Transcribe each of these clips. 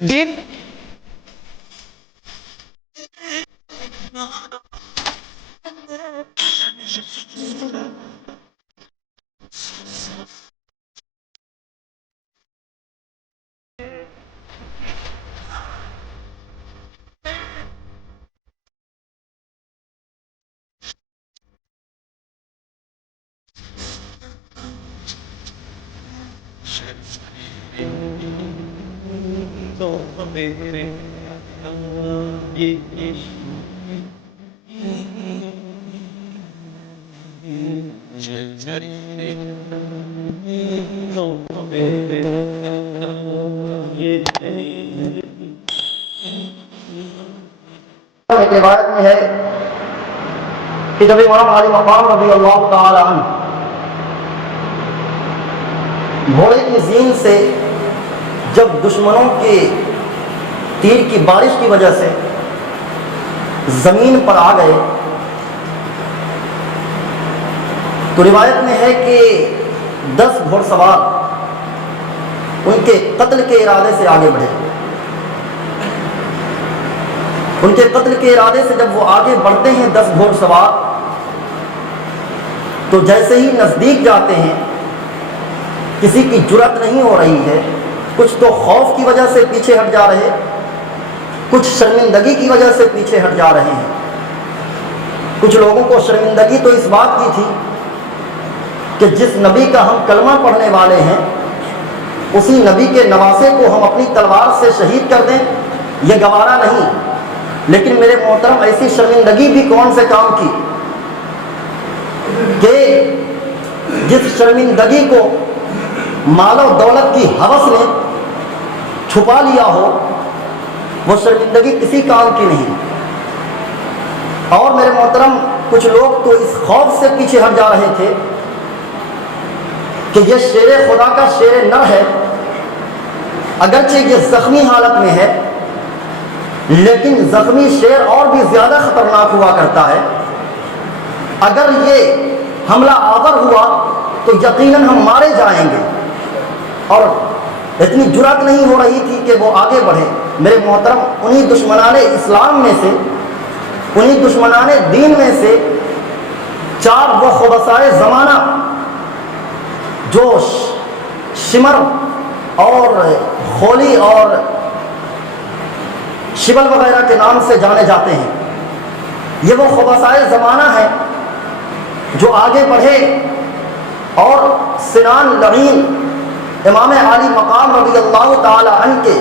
دین ایک روایت میں ہے کہ جب امام علی مقام رضی اللہ تعالی عنہ گھوڑے کی زین سے جب دشمنوں کے تیر کی بارش کی وجہ سے زمین پر آ گئے تو روایت میں ہے کہ 10 گھوڑ سوار ان کے قتل کے ارادے سے آگے بڑھے. ان کے قتل کے ارادے سے جب وہ آگے بڑھتے ہیں 10 گھوڑ سوار تو جیسے ہی نزدیک جاتے ہیں کسی کی جرأت نہیں ہو رہی ہے. کچھ تو خوف کی وجہ سے پیچھے ہٹ جا رہے, کچھ شرمندگی کی وجہ سے پیچھے ہٹ جا رہے ہیں. کچھ لوگوں کو شرمندگی تو اس بات کی تھی کہ جس نبی کا ہم کلمہ پڑھنے والے ہیں اسی نبی کے نواسے کو ہم اپنی تلوار سے شہید کر دیں, یہ گوارا نہیں. لیکن میرے محترم ایسی شرمندگی بھی کون سے کام کی کہ جس شرمندگی کو مال و دولت کی ہوس نے چھپا لیا ہو وہ شرمندگی کسی کام کی نہیں. اور میرے محترم کچھ لوگ تو اس خوف سے پیچھے ہٹ جا رہے تھے کہ یہ شیر خدا کا شیر نر ہے, اگرچہ یہ زخمی حالت میں ہے لیکن زخمی شیر اور بھی زیادہ خطرناک ہوا کرتا ہے. اگر یہ حملہ آور ہوا تو یقیناً ہم مارے جائیں گے. اور اتنی جرأت نہیں ہو رہی تھی کہ وہ آگے بڑھے. میرے محترم انہی دشمنان اسلام میں سے, انہی دشمنان دین میں سے 4 وہ خبثائے زمانہ جو شمر اور خولی اور شبل وغیرہ کے نام سے جانے جاتے ہیں, یہ وہ خبثائے زمانہ ہیں جو آگے بڑھے اور سنان لعین امام علی مقام رضی اللہ تعالی عنہ کے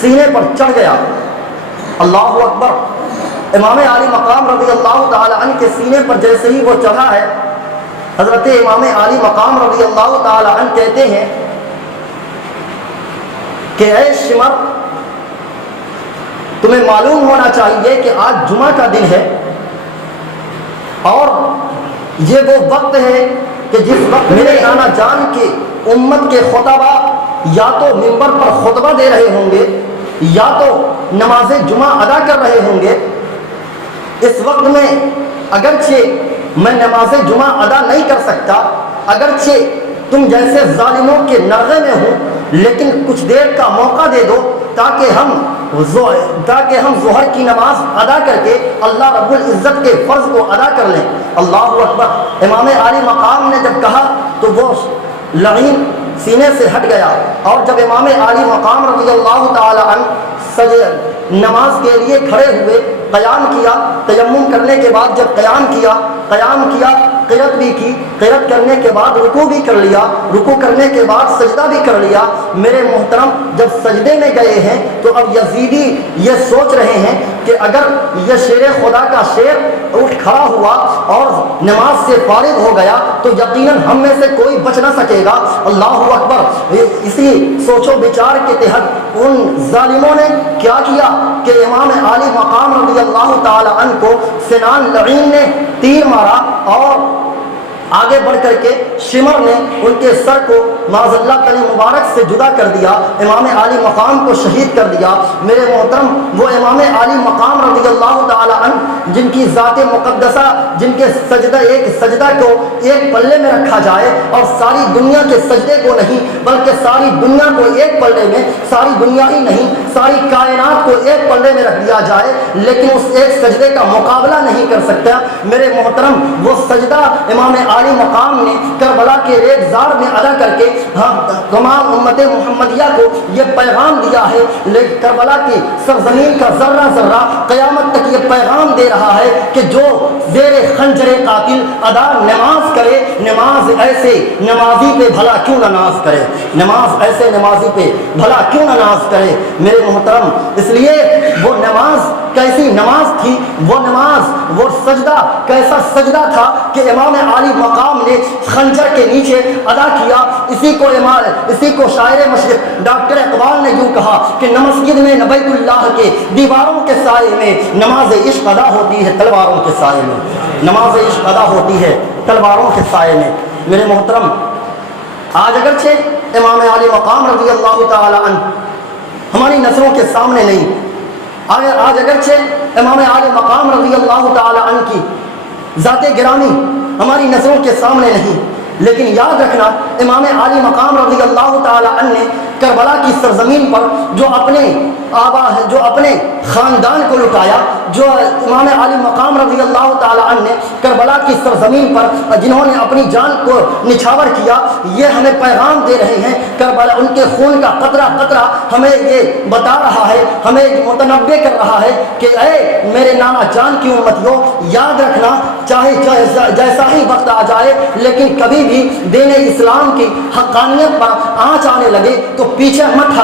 سینے پر چڑھ گیا. اللہ اکبر. امام علی مقام رضی اللہ تعالی عنہ کے سینے پر جیسے ہی وہ چڑھا ہے, حضرت امام علی مقام رضی اللہ تعالی عنہ کہتے ہیں کہ اے شمر, تمہیں معلوم ہونا چاہیے کہ آج جمعہ کا دن ہے اور یہ وہ وقت ہے کہ جس وقت میرے نانا جان کے امت کے خطبہ یا تو منبر پر خطبہ دے رہے ہوں گے یا تو نماز جمعہ ادا کر رہے ہوں گے. اس وقت میں اگرچہ میں نماز جمعہ ادا نہیں کر سکتا, اگرچہ تم جیسے ظالموں کے نرغے میں ہوں, لیکن کچھ دیر کا موقع دے دو تاکہ ہم ظہر کی نماز ادا کر کے اللہ رب العزت کے فرض کو ادا کر لیں. اللہ اکبر. امام علی مقام نے جب کہا تو وہ لعین سینے سے ہٹ گیا, اور جب امام علی مقام رضی اللہ تعالی عنہ نماز کے لیے کھڑے ہوئے, قیام کیا, تیمم کرنے کے بعد جب قیام کیا قرأت بھی کی, قرأت کرنے کے بعد رکوع بھی کر لیا, رکوع کرنے کے بعد سجدہ بھی کر لیا. میرے محترم جب سجدے میں گئے ہیں تو اب یزیدی یہ سوچ رہے ہیں کہ اگر یہ شیر خدا کا شیر اٹھ کھڑا ہوا اور نماز سے فارغ ہو گیا تو یقیناً ہم میں سے کوئی بچ نہ سکے گا. اللہ اکبر. اسی سوچ و بچار کے تحت ان ظالموں نے کیا کیا کہ امام علی مقام رضی اللہ تعالی عنہ کو سنان لعین نے تیر مارا اور آگے بڑھ کر کے شمر نے ان کے سر کو معاذ اللہ تن مبارک سے جدا کر دیا، امام عالی مقام کو شہید کر دیا۔ میرے محترم، وہ امام عالی مقام رضی اللہ تعالی عنہ جن کی ذات مقدسہ، جن کے سجدہ کو ایک پلے میں رکھا جائے اور ساری دنیا کے سجدے کو نہیں بلکہ ساری دنیا کو ایک پلے میں، ساری دنیا ہی نہیں ساری کائنات کو ایک پلے میں رکھ دیا جائے لیکن اس ایک سجدے کا مقابلہ نہیں کر سکتا۔ میرے محترم، وہ سجدہ امام عالی مقام نے کربلا کے ریگزار میں ادا کر کے تمام امت محمدیہ کو یہ پیغام دیا ہے، لیکن کربلا کی سرزمین کا ذرہ ذرہ قیامت تک یہ پیغام دے رہا ہے کہ جو زیر خنجر قاتل ادا نماز کرے، نماز ایسے نمازی پہ بھلا کیوں نہ ناز کرے، نماز ایسے نمازی پہ بھلا کیوں نہ ناز کرے۔ میرے محترم، اس لیے وہ نماز کیسی نماز تھی، وہ نماز، وہ سجدہ کیسا سجدہ تھا کہ امام عالی مقام نے خنجر کے نیچے ادا کیا۔ اسی کو شاعر مشرق ڈاکٹر اقبال نے یوں کہا کہ نہ مسجد میں نہ بیت اللہ کے دیواروں کے سائے میں نماز عشق ادا ہوتی ہے تلواروں کے سائے میں، نماز عشق ادا ہوتی ہے تلواروں کے سائے میں۔ میرے محترم، آج اگرچہ امام عالی مقام رضی اللہ تعالی عنہ ہماری نظروں کے سامنے نہیں، آج اگرچہ امام عالی مقام رضی اللہ تعالی عنہ کی ذات گرامی ہماری نظروں کے سامنے نہیں، لیکن یاد رکھنا امام عالی مقام رضی اللہ تعالی عنہ نے کربلا کی سرزمین پر جو اپنے آبا ہے، جو اپنے خاندان کو لٹایا، جو امام عالی مقام رضی اللہ تعالی عنہ نے کربلا کی سرزمین پر جنہوں نے اپنی جان کو نچھاور کیا، یہ ہمیں پیغام دے رہے ہیں۔ کربلا ان کے خون کا قطرہ قطرہ ہمیں یہ بتا رہا ہے، ہمیں متنبع کر رہا ہے کہ اے میرے نانا جان کی امتیوں، یاد رکھنا چاہے جیسا ہی وقت آ جائے لیکن کبھی بھی دین اسلام کی حقانیت پر آنچ آنے لگے تو پیچھے مت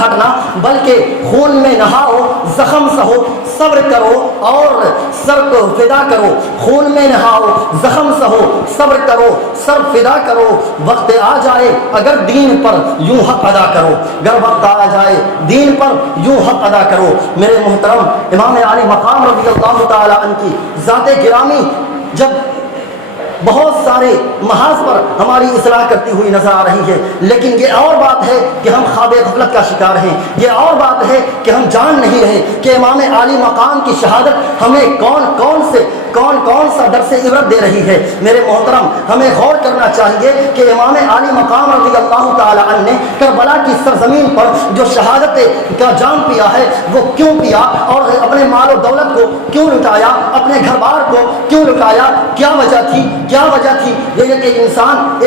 ہٹنا، بلکہ خون میں نہاؤ، زخم سہو، صبر کرو اور سر کو فدا کرو۔ خون میں نہاؤ، زخم سہو، صبر کرو، سر فدا کرو۔ وقت آ جائے اگر دین پر یوں حق ادا کرو، اگر وقت آ جائے دین پر یوں حق ادا کرو۔ میرے محترم، امام عالی مقام رضی اللہ تعالی عنہ کی ذات گرامی جب بہت سارے محاذ پر ہماری اصلاح کرتی ہوئی نظر آ رہی ہے، لیکن یہ اور بات ہے کہ ہم خواب غفلت کا شکار ہیں، یہ اور بات ہے کہ ہم جان نہیں رہے کہ امام عالی مقام کی شہادت ہمیں کون سا درس عبرت دے رہی ہے۔ میرے محترم، ہمیں غور کرنا چاہیے کہ امام عالی مقام رضی اللہ تعالی عنہ نے کربلا کی سرزمین پر جو شہادت کا جام پیا ہے وہ کیوں پیا، اور اپنے مال و دولت کو کیوں لٹایا، اپنے گھر بار کو کیوں لٹایا، کیا وجہ تھی؟ یہ کہ ایک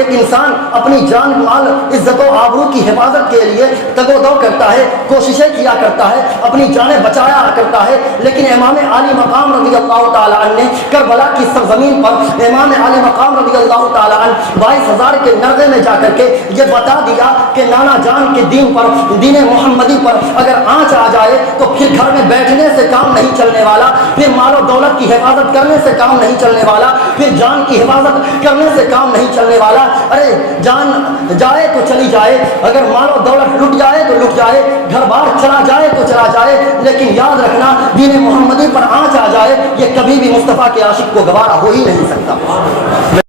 انسان اپنی جان مال عزت و آبرو کی حفاظت کے لیے تگ و دو کرتا ہے، کوششیں کیا کرتا ہے، اپنی جانیں بچایا کرتا ہے، لیکن امام عالی مقام رضی اللہ تعالی عنہ نے کربلا کی سرزمین پر امام عالی مقام رضی اللہ تعالی عنہ 22,000 کے نرغے میں جا کر کے یہ بتا دیا کہ نانا جان کے دین پر، دین محمدی پر اگر آنچ آ جائے تو پھر گھر میں بیٹھنے سے کام نہیں چلنے والا، پھر مال و دولت کی حفاظت کرنے سے کام نہیں چلنے والا، پھر جان کی حفاظت کرنے سے کام نہیں چلنے والا۔ ارے جان جائے تو چلی جائے، اگر مال و دولت لٹ جائے تو لٹ جائے، گھر بار چلا جائے تو چلا جائے، لیکن یاد رکھنا دین محمدی پر آنچ آ جائے یہ کبھی بھی مصطفیٰ کے عاشق کو گوارا ہو ہی نہیں سکتا۔